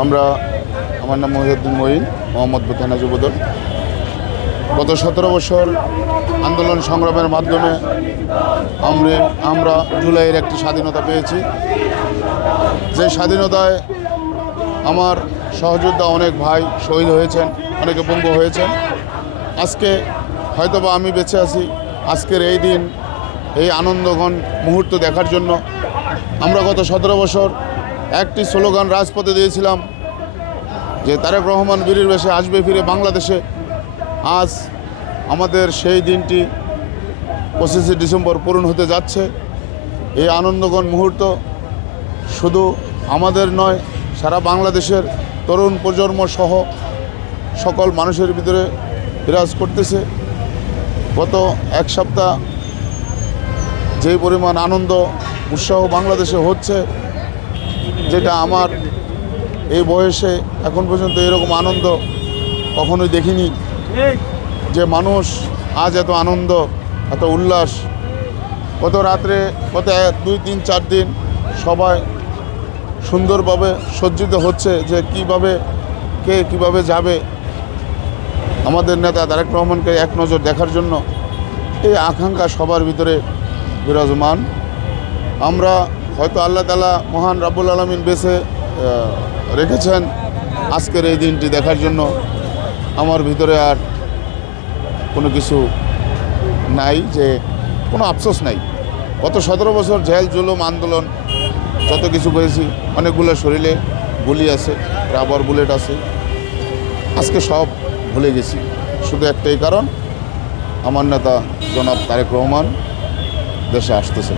আমার নাম মহিউদ্দিন মঈন, মোহাম্মদ বুথানা যুবদল। গত 17 বছর আন্দোলন সংগ্রামের মাধ্যমে আমরা জুলাইয়ের একটি স্বাধীনতা পেয়েছি। যে স্বাধীনতায় আমার সহযোদ্ধা অনেক ভাই শহীদ হয়েছেন, অনেকে পঙ্গু হয়েছেন। আজকে হয়তোবা আমি বেঁচে আছি আজকের এই দিন, এই আনন্দঘন মুহূর্ত দেখার জন্য। আমরা গত 17 বছর একটি স্লোগান রাজপথে দিয়েছিলাম যে তারেক রহমান বীরের বেশে আসবে ফিরে বাংলাদেশে। আজ আমাদের সেই দিনটি 25শে ডিসেম্বর পূরণ হতে যাচ্ছে। এই আনন্দঘন মুহূর্ত শুধু আমাদের নয়, সারা বাংলাদেশের তরুণ প্রজন্ম সহ সকল মানুষের ভিতরে বিরাজ করতেছে। গত এক সপ্তাহ যে পরিমাণ আনন্দ উৎসাহ বাংলাদেশে হচ্ছে, যেটা আমার এই বয়সে এখন পর্যন্ত এরকম আনন্দ কখনোই দেখিনি। যে মানুষ আজ এত আনন্দ, এত উল্লাস, গত রাত্রে গত 2, 3, 4 দিন সবাই সুন্দরভাবে সজ্জিত হচ্ছে যে কে কিভাবে যাবে আমাদের নেতা তারেক রহমানকে এক নজর দেখার জন্য। এই আকাঙ্ক্ষা সবার ভিতরে বিরাজমান। আমরা হয়তো আল্লাহ তাআলা মহান রাব্বুল আলামিন বেঁচে রেখেছেন আজকের এই দিনটি দেখার জন্য। আমার ভিতরে আর কোনো কিছু নাই, যে কোনো আফসোস নাই। গত 17 বছর জেল জুলুম আন্দোলন যত কিছু করেছি, অনেকগুলো শরীরে গুলি আছে, রাবার বুলেট আছে, আজকে সব ভুলে গেছি। শুধু একটাই কারণ, আমার নেতা জনাব তারেক রহমান দেশে আসতেছে।